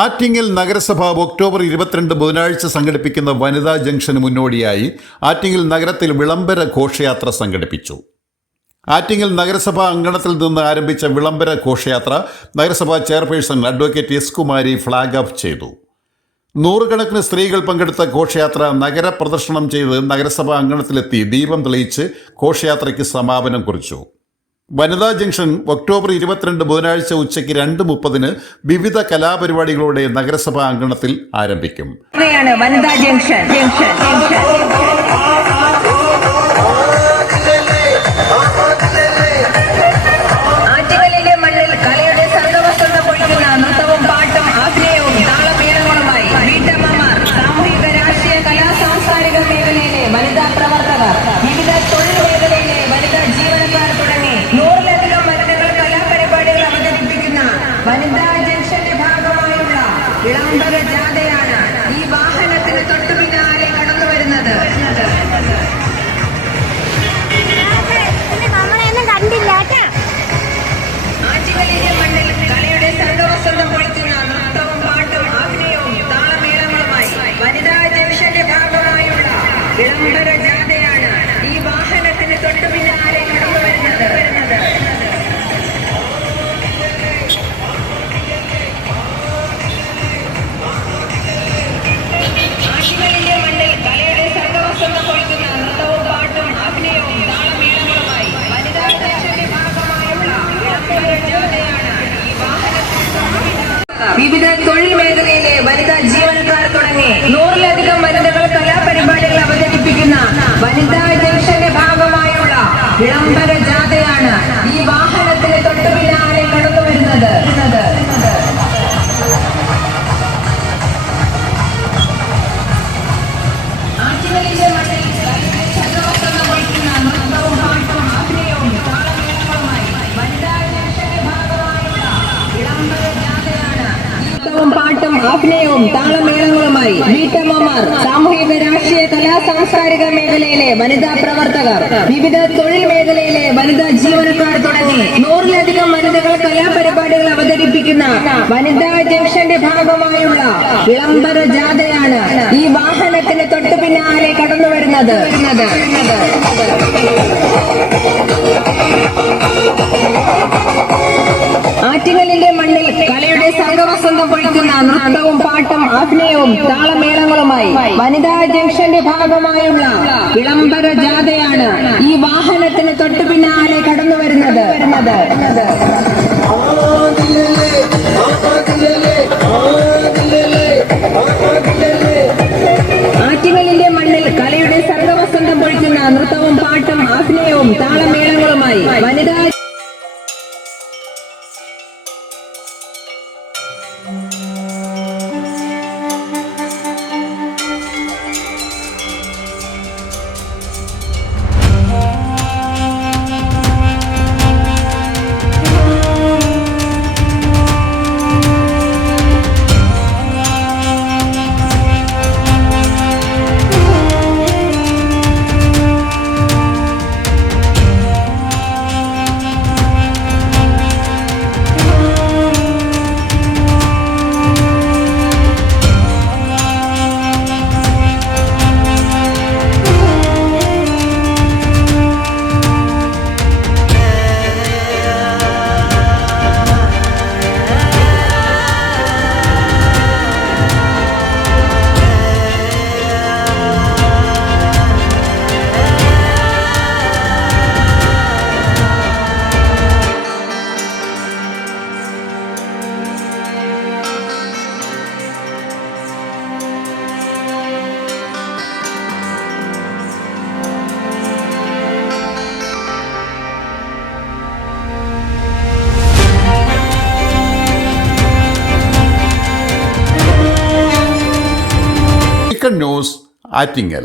ആറ്റിങ്ങൽ നഗരസഭ ഒക്ടോബർ 22 ബുധനാഴ്ച സംഘടിപ്പിക്കുന്ന വനിതാ ജംഗ്ഷന് മുന്നോടിയായി ആറ്റിങ്ങൽ നഗരത്തിൽ വിളംബര ഘോഷയാത്ര സംഘടിപ്പിച്ചു. ആറ്റിങ്ങൽ നഗരസഭാ അങ്കണത്തിൽ നിന്ന് ആരംഭിച്ച വിളംബര ഘോഷയാത്ര നഗരസഭാ chairperson advocate S Kumari flag off ചെയ്തു. നൂറുകണക്കിന് സ്ത്രീകൾ പങ്കെടുത്ത ഘോഷയാത്ര നഗര പ്രദർശനം ചെയ്ത് നഗരസഭാ അങ്കണത്തിലെത്തി ദീപം തെളിയിച്ച് ഘോഷയാത്രയ്ക്ക് സമാപനം കുറിച്ചു. വനിതാ ജംഗ്ഷൻ ഒക്ടോബർ 22 ബുധനാഴ്ച ഉച്ചയ്ക്ക് 2:30 വിവിധ കലാപരിപാടികളോടെ നഗരസഭാ അങ്കണത്തിൽ ആരംഭിക്കും. വനിതാ ജംഗ്ഷൻ ആറ്റുകലിലെ മണ്ണിൽ കലയുടെ സർഗവസന്ത പൊഴിക്കുന്ന നൃത്തവും പാട്ടും ആഗ്രഹവും താളമേളങ്ങളുമായി വീട്ടമ്മമാർ, സാമൂഹിക രാഷ്ട്രീയ കലാ സാംസ്കാരിക മേഖലയിലെ വനിതാ പ്രവർത്തകർ, വിവിധ തൊഴിൽ മേഖലയിലെ വനിതാ ജീവനക്കാർ തുടങ്ങി 100-ലധികം വനിതകൾ കലാപരിപാടികൾ അവതരിപ്പിക്കുന്ന വനിതാ ജംഗ്ഷന്റെ ഭാഗമായുള്ള വിളംബര ജാഥയാണ് ഈ വാഹനത്തിന് തൊട്ടു പിന്നാലെ കടന്നു വരുന്നത്. ആറ്റുകലിന്റെ മണ്ണിൽ കലയുടെ സർഗവസന്തം പൊളിക്കുന്ന നൃത്തവും പാട്ടും അഭിനയവും താളമേളങ്ങളുമായി വനിതാ ജംഗ്ഷന്റെ ഭാഗമായുള്ള വിളംബര ജാഥയാണ് ഈ വാഹനത്തിന് തൊട്ടു പിന്നാലെ കടന്നു വരുന്നത്. ആറ്റുകലിന്റെ മണ്ണിൽ കലയുടെ സർഗവസന്തം പൊളിക്കുന്ന നൃത്തവും പാട്ടും അഭിനയവും താളമേളങ്ങളുമായി വനിതാ ജംഗ്ഷന്റെ ഭാഗമായുള്ള വിളംബര ജാഥയാണ് ഈ വാഹനത്തിന് വിവിധ തൊഴിൽ മേഖലയിലെ വനിതാ ജീവനക്കാർ തുടങ്ങി 100-ലധികം വനിതകൾ കലാപരിപാടികൾ അവതരിപ്പിക്കുന്ന വനിതാ ജംഗ്ഷന്റെ ഭാഗമായുള്ള വിളംബര ജാഥയാണ് ഈ വാഹനത്തിന് തൊട്ടു പിന്നാലെ കടന്നു വരുന്നത്. ആറ്റുകലിന്റെ മണ്ണിൽ സർഗവസന്തം പൊഴിക്കുന്ന നൃത്തവും പാട്ടും അഭിനയവും താളമേളങ്ങളുമായി വനിതാ ജംഗ്ഷന്റെ ഭാഗമായുള്ള വിളംബര ജാഥയാണ് പാട്ടും അഭിനയവും താളമേളങ്ങളുമായി വീട്ടമ്മമാർ, സാമൂഹിക രാഷ്ട്രീയ കലാ സാംസ്കാരിക മേഖലയിലെ വനിതാ പ്രവർത്തകർ, വിവിധ തൊഴിൽ മേഖലയിലെ വനിതാ ജീവനക്കാർ തുടങ്ങി 100-ലധികം വനിതകൾ കലാപരിപാടികൾ അവതരിപ്പിക്കുന്ന വനിതാ ജംഗ്ഷന്റെ ഭാഗമായുള്ള വിളംബര ജാഥയാണ് ഈ വാഹനത്തിന് തൊട്ടു പിന്നാലെ കടന്നു വരുന്നത്. ആറ്റുകലിന്റെ മണ്ണിൽ കലയുടെ സർഗവസന്തം പൊഴിക്കുന്ന നൃത്തവും പാട്ടും അഭിനയവും താളമേളങ്ങളുമായി വനിതാ ജംഗ്ഷന്റെ ഭാഗമായുള്ള വിളംബര ജാഥയാണ് ഈ വാഹനത്തിന് തൊട്ടു പിന്നാലെ കടന്നു വരുന്നത്. ആറ്റുകലിന്റെ മണ്ണിൽ കലയുടെ സർഗവസന്തം പൊഴിക്കുന്ന നൃത്തവും പാട്ടും അഭിനയവും താളമേളങ്ങളുമായി വനിതാ ന്യൂസ് ആറ്റിങ്ങൽ.